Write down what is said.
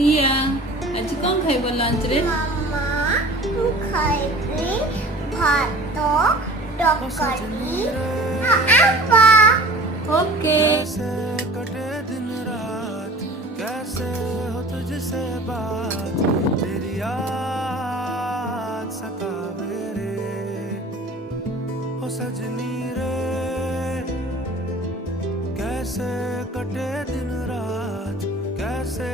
ସିଆ ଆଜି କଣ ଖାଇବ ଲଞ୍ଚ ରେ? ମାମା ମୁଁ ଖାଇବି ଭାତ ତରକାରୀ ଆମ୍ବ। ओके। कैसे कटे दिन रात, कैसे हो तुझसे बात, तेरी याद सतावे रे, हो सजनी रे। कैसे कटे दिन रात, कैसे